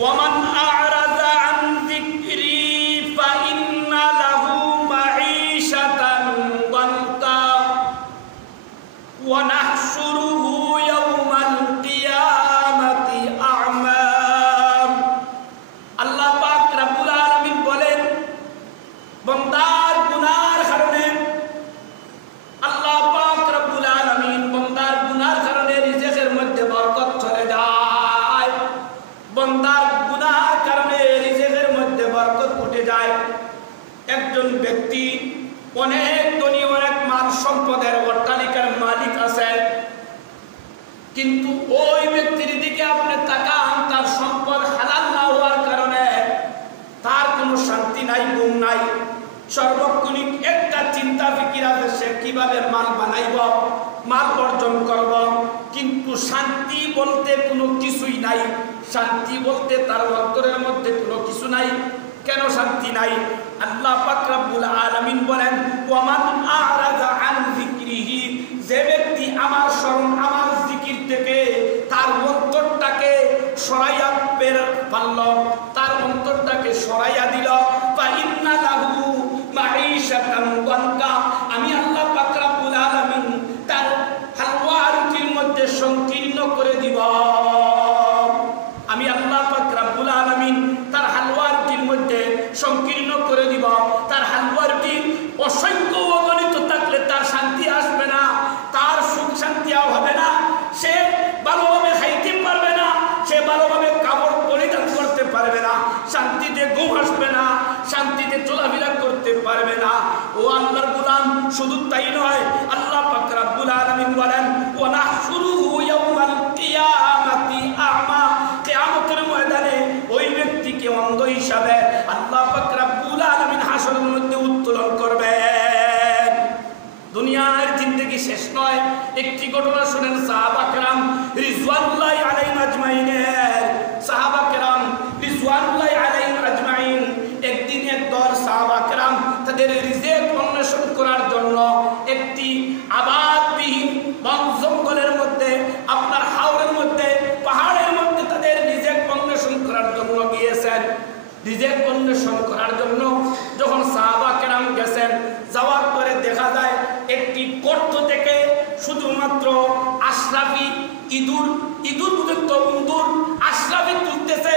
ওয়ামান আ'রাযা আন যিকরি ফাইন্না লাহু মাঈশাতান দানকা ওয়া নাহশুরুহু ইয়াওমাল কিয়ামাতি আ'মা। আল্লাহ পাক রব্বুল আলামিন বলেন, বান্দার গুনার কারণে আল্লাহ পাক রব্বুল আলামিন বান্দার গুনার কারণে রিজিকের মধ্যে বরকত চলে যায়, বান্দার গুনার কারণে রিজিকের মধ্যে বরকত উঠে যায়। একজন ব্যক্তি অনেক ধনী, অনেক মাল সম্পদের অট্টালিকার মালিক আছে, কিন্তু ওই ব্যক্তির দিকে আপনি তাকান, তার সম্পদ হালাল না হওয়ার কারণে তার কোনো শান্তি নাই, ঘুম নাই, সর্বক্ষণিক একটা চিন্তা ফিকির আছে সে কিভাবে মাল বানাইব, মাল অর্জন করব, কিন্তু শান্তি বলতে কোনো কিছুই নাই। শান্তি বলতে তার অন্তরের মধ্যে কোনো কিছু নাই। কেন শান্তি নাই? আল্লাহ পাক রব্বুল আলামিন বলেন, ওয়ামান আ'রাযা আন যিকরিহি, যে ব্যক্তি আমার স্মরণ, আমার জিকির থেকে তার অন্তরটাকে সরাইয়া ফেলল, তার অন্তরটাকে সরাইয়া দিল, ফাইন্না লাহু মাঈশাতান দানকা, আমি আল্লাহ পাক রব্বুল আলামিন তার হালওয়া রুটির মধ্যে সংকীর্ণ করে দিব। আমি আল্লাহ পাক রব্বুল আলামিন তার হালওয়া রুটির মধ্যে সংকীর্ণ করে দিব। তার হালওয়া রুটি অসংখ্য অগণিত থাকলে তার শান্তি আসবে না, তার সুখ শান্তি হবে না, সে ভালোভাবে খাইতে পারবে না, সে ভালোভাবে কাপড় পরিধান করতে পারবে না, শান্তিতে ঘুম আসবে না, শান্তিতে চলাফেরা করতে পারবে না। ও আল্লাহর গোলাম, শুধু তাই নয়, আল্লাহ পাক রব্বুল আলামিন বলেন, ওয়া নাহশুরুহু ইয়াওমাল কিয়ামাতি আ'মা, কিয়ামতের ময়দানে ওই ব্যক্তিকে অন্ধ হিসাবে আল্লাহ পাক রব্বুল আলামিন হাসরের মধ্যে উত্তোলন করবেন। দুনিয়ার জিন্দেগি শেষ নয়। একটি ঘটনা শুনেন, সাহাবা কেরাম রিজওয়ানুল্লাহি আলাইহিম আজমাইনের, সাহাবা কেরাম রিজওয়ানুল্লাহি আলাইহিম আজমাইন, একদিন একদল সাহাবা কেরাম তাদের রিজিক অন্বেষণ করার জন্য একটি আবাদবিহীন বন জঙ্গলের মধ্যে, আপনার হাওরের মধ্যে, পাহাড়ের মধ্যে তাদের রিজিক অন্বেষণ করার জন্য গিয়েছেন। রিজিক অন্বেষণ করার জন্য যখন সাহাবা কেরাম গেছেন, যাওয়ার পরে দেখা যায় একটি গর্ত থেকে শুধুমাত্র আশরাফি ইঁদুর, ইঁদুর পর্যন্ত ইঁদুর আশরাফি তুলতেছে।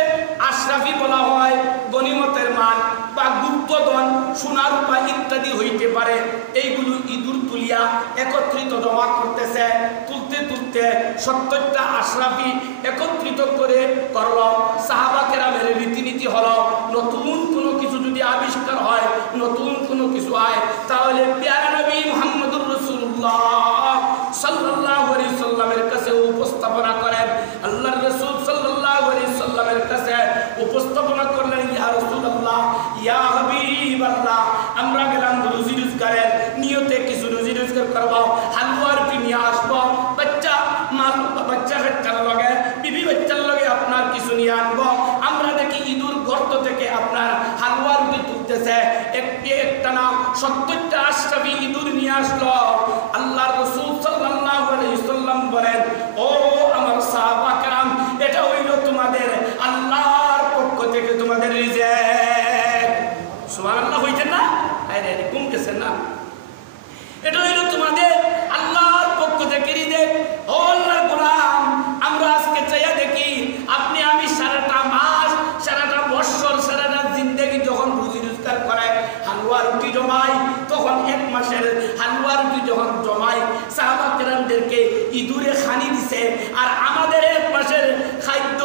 আশরাফি বলা হয় গনিমতের মাল বা গুপ্তধন, সোনা রূপা ইত্যাদি হইতে পারে। এইগুলো ইঁদুর তুলিয়া একত্রিত জমা করতেছে। তুলতে তুলতে 70টা আশরাফি একত্রিত করে করল। সাহাবা কেরামের রীতিনীতি হলো, নতুন কোনো কিছু যদি আবিষ্কার হয়, নতুন কোনো কিছু হয়, তাহলে প্যারা নবী মুহাম্মদুর রাসূলুল্লাহ সাল্লাল্লাহু আলাইহি সাল্লামের কাছে উপস্থাপনা করেন। আল্লাহর রাসূল সাল্লাল্লাহু আলাইহি সাল্লামের কাছে উপস্থাপনা করলেন, ইয়া রাসূলুল্লাহ, ইয়া হাবিবাল্লাহ, আমরা গেলাম রুজি রোজগারের নিয়তে, কিছু রুজি রোজগার করব, হালুয়া রুটি নিয়ে আসবো, বাচ্চা মাল বাচ্চা কাচ্চার লগে, বিবি বাচ্চার লগে আপনার কিছু নিয়ে আনবো। আমরা দেখি ইঁদুর গর্ত থেকে আপনার হালুয়া রুটি তুলতেছে, একটা না 70টা আশরাফি ইঁদুর নিয়ে আসলো। আল্লাহর রাসূল সাল্লাল্লাহু আলাইহি সাল্লাম বলেন, ও আমার সাহাবা কেরাম, এটা হইল তোমাদের আল্লাহর পক্ষ থেকে তোমাদের রিজিক। সুবহানাল্লাহ হইছেন না? আরে ঘুম গেছেন না? এটা হইল তোমাদের আল্লাহর পক্ষ থেকে রিজিক। ও আল্লাহর গোলাম, আমরা আজকে চাইয়া দেখি, আপনি আমি সারাটা মাস, সারাটা বছর, সারাটা জিন্দেগি যখন রুজি রোজগার করায়, হালুয়া রুটি জমাই, তখন এক মাসের হালুয়া রুটি যখন জমাই, সাহাবা কেরামদেরকে ইঁদুরে খানি দিছে, আর আমাদের এক মাসের খাদ্য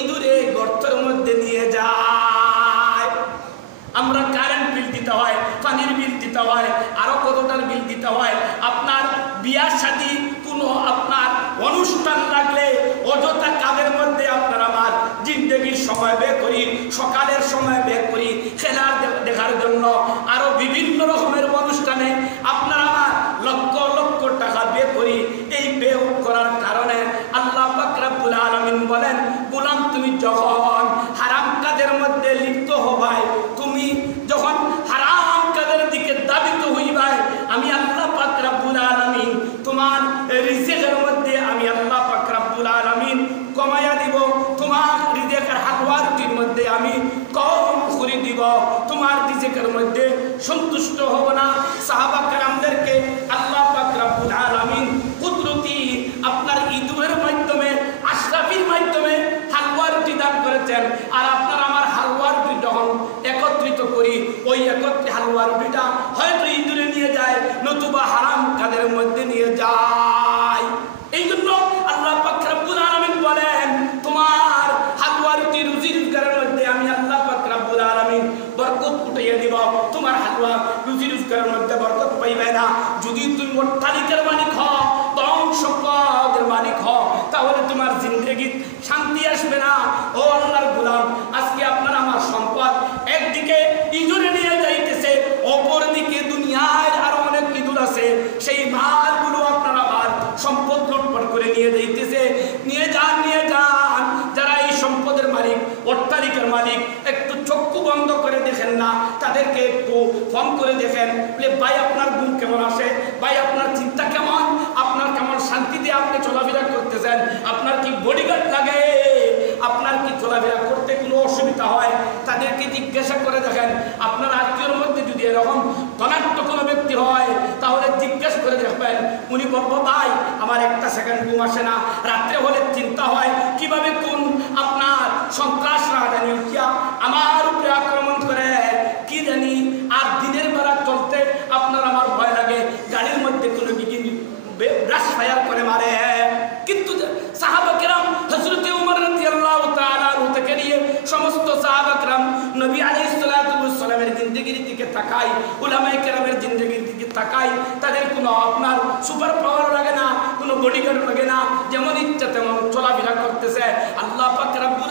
ইঁদুরে গর্তের মধ্যে নিয়ে যায়। আমরা কারেন্ট বিল দিতে হয়, পানির বিল দিতে হয়, আরো কতটার বিল দিতে হয়। আপনার বিয়া শাদী কোনো আপনার অনুষ্ঠান লাগলে অযথা কাজের মধ্যে আপনার আমার জিন্দেগির সময় ব্যয় করি, সকালের সময় ব্যয় করি খেলা দেখার জন্য, আরো বিভিন্ন রকমের অনুষ্ঠানে আপনার আমার লক্ষ লক্ষ টাকা ব্যয় করি। এই ব্যয় করার কারণে আল্লাহ পাক রব্বুল আলামিন বলেন, গোলাম তুমি যখন হারাম কাজের মধ্যে লিপ্ত হবাই, তুমি যখন হারাম কাজের দিকে দাবিত হইবাই, আমি আল্লাহ পাক রব্বুল আলামিন তোমার রিজিকের মধ্যে আমি আল্লাহ পাক রব্বুল আলামিন কমাইয়া দিব। তোমার রিজিকের হালুয়া রুটি সম্পদ লুটপাট করে নিয়ে যাইতেছে। নিয়ে যান যারা এই সম্পদের মালিক, অট্টালিকার মালিক, একটু চক্ষু বন্ধ করে দেখেন না, তাদেরকে একটু ফোন করে দেখেন, বলে ভাই আপনার ঘুম কেমন আসে, ভাই আপনার চিন্তা কেমন, আপনার কেমন শান্তিতে আপনি চলাফেরা করতেছেন, আপনার কি বডিগার্ড লাগে, আপনার কি চলাফেরা করতে কোনো অসুবিধা হয়, তাদেরকে জিজ্ঞাসা করে দেখেন। আপনার আত্মীয়র মধ্যে যদি এরকম ধনাঢ্য কোনো ব্যক্তি হয় তাহলে জিজ্ঞাসা করে দেখবেন, উনি বলবো ভাই আমার একটা সেকেন্ড ঘুম আসে না, রাত্রে হলে চিন্তা হয় কিভাবে কোন আপনার সন্ত্রাসরা জানি উঠিয়া আমার উপরে আক্রমণ করে কি জানি, আর দিনের বেলা চলতে আপনার আমার ভয় লাগে, গাড়ির মধ্যে কোনো ব্রাশ ফায়ার করে মারে। কিন্তু সাহাবা কেরাম হযরত ওমর রাদিয়াল্লাহু তাআলা থেকে নিয়ে সমস্ত সাহাবা কেরাম নবী আলাইহিস সালাতু ওয়াস সালামের জিন্দেগির দিকে তাকাই, উলামায়ে কেরামের জিন্দেগির দিকে তাকাই, তাদের কোনো আপনার সুপার পাওয়ার লাগে না, কোনো বডিগার্ড লাগে না, যেমন ইচ্ছা তেমন চলাফেরা করতেছে। আল্লাহ পাক রব্বুল